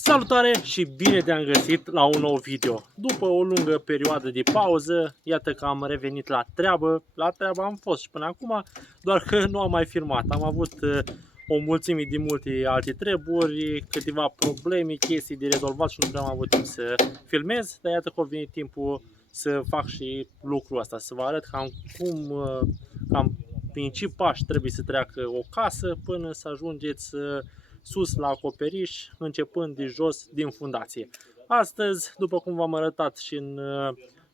Salutare și bine te-am găsit la un nou video. După o lungă perioadă de pauză, iată că am revenit la treabă. La treabă am fost și până acum, doar că nu am mai filmat. Am avut o mulțime de multe alte treburi, câteva probleme, chestii de rezolvat și nu prea am avut timp să filmez. Dar iată că a venit timpul să fac și lucrul ăsta, să vă arăt cam prin ce pași trebuie să treacă o casă până să ajungeți sus la acoperiș, începând de jos din fundație. Astăzi, după cum v-am arătat și în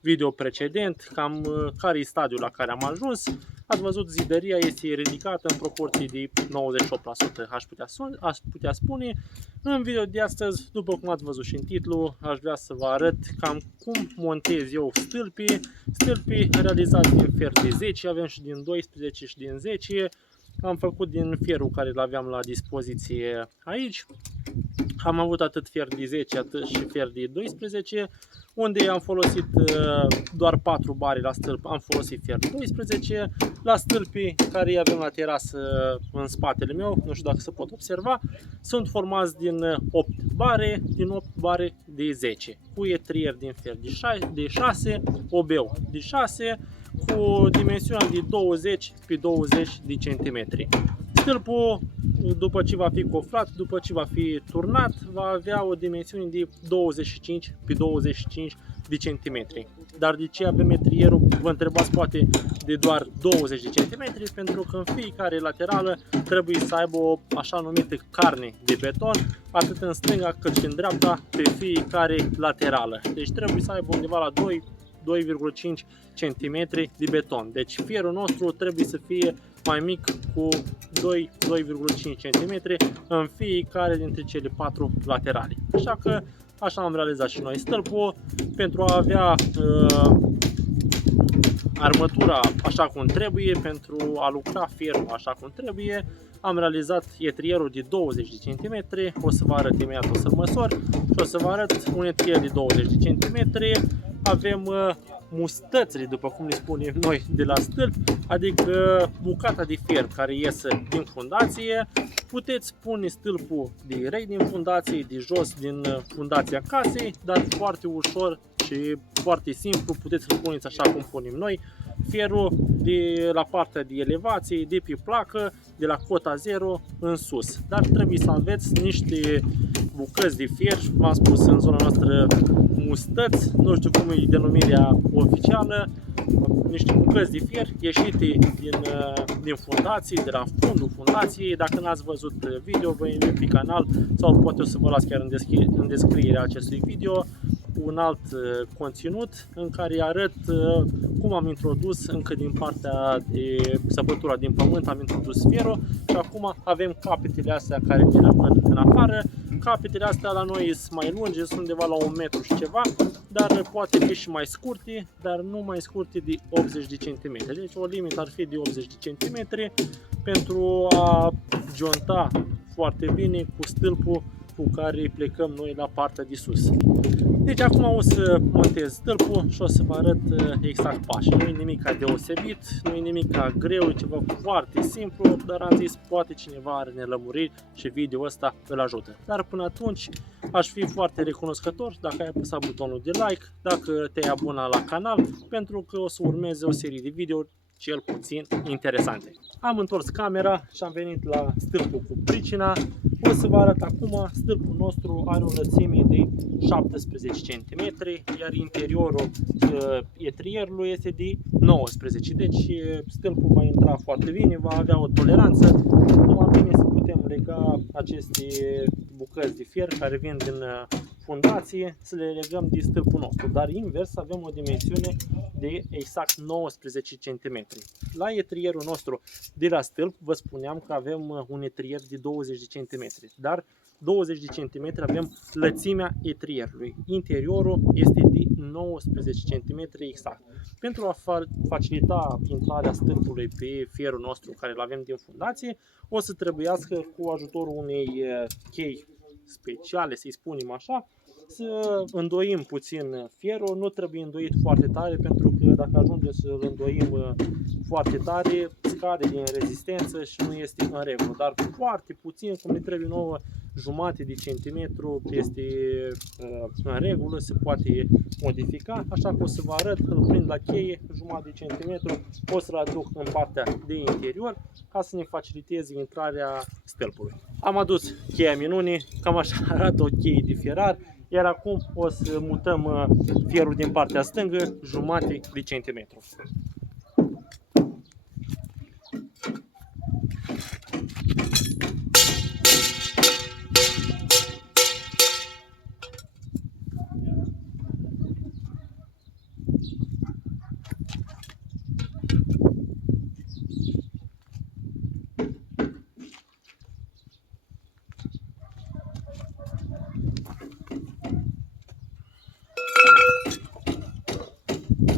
video precedent, cam care e stadiul la care am ajuns, ați văzut zidăria este ridicată în proporție de 98%, aș putea spune. În video de astăzi, după cum ați văzut și în titlu, aș vrea să vă arăt cam cum montez eu stâlpii realizați din fer de 10, avem și din 12 și din 10. Am făcut din fierul care îl aveam la dispoziție aici. Am avut atât fier de 10, atât și fier de 12. Unde am folosit doar 4 bare la stâlp, am folosit fier 12. La stâlpii care îi avem la terasă în spatele meu, nu știu dacă se pot observa, sunt formați din 8 bare de 10. Cu etrier din fier de 6, obeu de 6, cu dimensiunea de 20 pe 20 de centimetri. Stâlpul, după ce va fi cofrat, după ce va fi turnat, va avea o dimensiune de 25 pe 25 de centimetri. Dar de ce avem etrierul, vă întrebați poate, de doar 20 de centimetri? Pentru că în fiecare laterală trebuie să aibă o așa numită carne de beton, atât în stânga cât și în dreapta, pe fiecare laterală. Deci trebuie să aibă undeva la 2,5 cm de beton. Deci fierul nostru trebuie să fie mai mic cu 2,5 cm în fiecare dintre cele 4 laterale. Așa că așa am realizat și noi stâlpul pentru a avea armătura așa cum trebuie, pentru a lucra fierul așa cum trebuie. Am realizat etrierul de 20 de cm, o să vă arăt imediat, o să-l măsor și o să vă arăt un etrier de 20 de cm. Avem mustățile, după cum le spunem noi, de la stâlp, adică bucata de fier care iese din fundație. Puteți pune stâlpul direct din fundație, de jos din fundația casei, dar foarte ușor și foarte simplu puteți să-l puneți așa cum punem noi, fierul de la partea de elevație, de pe placă, de la cota 0 în sus. Dar trebuie să aveți niște bucăți de fier, v-am spus în zona noastră mustăți, nu știu cum e denumirea oficială, niște bucăți de fier ieșite din fundație, de la fundul fundației. Dacă n-ați văzut video, vă invit pe canal sau poate o să vă las chiar în descrierea acestui video un alt conținut în care arăt cum am introdus încă din partea de săpătura din pământ, am introdus fierul și acum avem capetele astea care ne rămân în afară. Capetele astea la noi sunt mai lungi, sunt undeva la 1 metru și ceva, dar poate fi și mai scurte, dar nu mai scurte de 80 de cm. Deci o limită ar fi de 80 de cm pentru a gionta foarte bine cu stâlpul cu care plecăm noi la partea de sus. Deci acum o să montez stâlpul și o să vă arăt exact pașii. Nu e nimic deosebit, nu e nimic greu, e ceva foarte simplu, dar am zis poate cineva are nelămuriri și video ăsta îl ajută. Dar până atunci aș fi foarte recunoscător dacă ai apăsat butonul de like, dacă te-ai abonat la canal, pentru că o să urmeze o serie de video cel puțin interesante. Am întors camera și am venit la stâlpul cu pricina. O să vă arăt acum, stâlpul nostru are o lățime de 17 cm, iar interiorul etrierului este de 19. Deci stâlpul va intra foarte bine, va avea o toleranță. Numai bine să putem lega aceste bucăți de fier care vin din fundație, să le legăm de stâlpul nostru, dar invers avem o dimensiune de exact 19 cm. La etrierul nostru de la stâlp vă spuneam că avem un etrier de 20 de cm, dar 20 de cm avem lățimea etrierului. Interiorul este de 19 cm exact. Pentru a facilita intrarea stâlpului pe fierul nostru care îl avem din fundație, o să trebuiască cu ajutorul unei chei speciale, să-i spunem așa, să îndoim puțin fierul. Nu trebuie îndoit foarte tare, pentru că dacă ajungem să îl îndoim foarte tare, scade din rezistență și nu este în regulă, dar foarte puțin, cum ne trebuie nouă jumate de centimetru este în regulă, se poate modifica, așa că o să vă arăt, îl prind la cheie, jumate de centimetru, o să-l aduc în partea de interior ca să ne faciliteze intrarea stâlpului. Am adus cheia minune, cam așa arată o cheie de fierar, iar acum o să mutăm fierul din partea stângă, jumate de centimetru.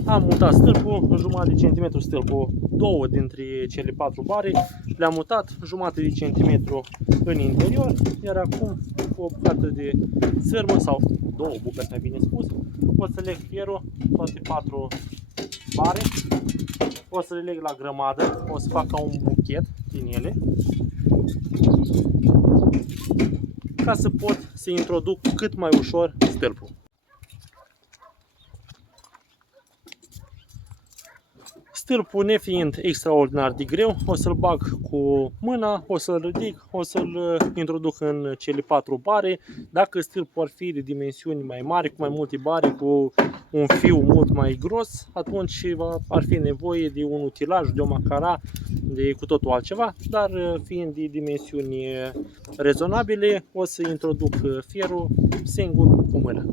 Am mutat stâlpul, în jumătate de centimetru stâlpul, două dintre cele 4 bare, le-am mutat jumătate de centimetru în interior, iar acum cu o bucată de sârmă sau două bucăți, mai bine spus, o să leg fierul, toate 4 bare, o să le leg la grămadă, o să fac ca un buchet din ele, ca să pot să introduc cât mai ușor stâlpul. Stâlpul nefiind extraordinar de greu, o să-l bag cu mâna, o să-l ridic, o să-l introduc în cele 4 bare. Dacă stâlpul ar fi de dimensiuni mai mari, cu mai multe bare, cu un fiu mult mai gros, atunci ar fi nevoie de un utilaj, de o macara, de cu totul altceva. Dar fiind de dimensiuni rezonabile, o să introduc fierul singur cu mâna.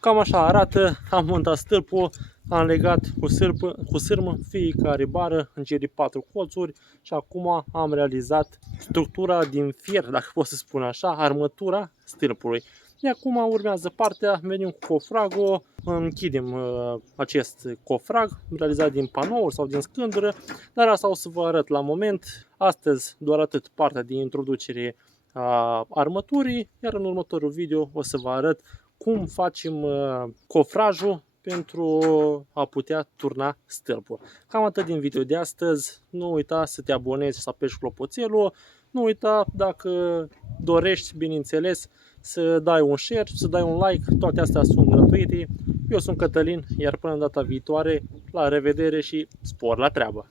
Cam așa arată, am montat stâlpul, am legat cu sârmă fiecare bară în cele 4 colțuri și acum am realizat structura din fier, dacă pot să spun așa, armătura stâlpului. De acum urmează partea, venim cu cofragul, închidem acest cofrag realizat din panouri sau din scândură, dar asta o să vă arăt la moment. Astăzi doar atât partea de introducere a armăturii, iar în următorul video o să vă arăt cum facem cofrajul pentru a putea turna stâlpul. Cam atât din video de astăzi. Nu uita să te abonezi, să apeși clopoțelul. Nu uita, dacă dorești, bineînțeles, să dai un share, să dai un like. Toate astea sunt gratuite. Eu sunt Cătălin, iar până data viitoare, la revedere și spor la treabă!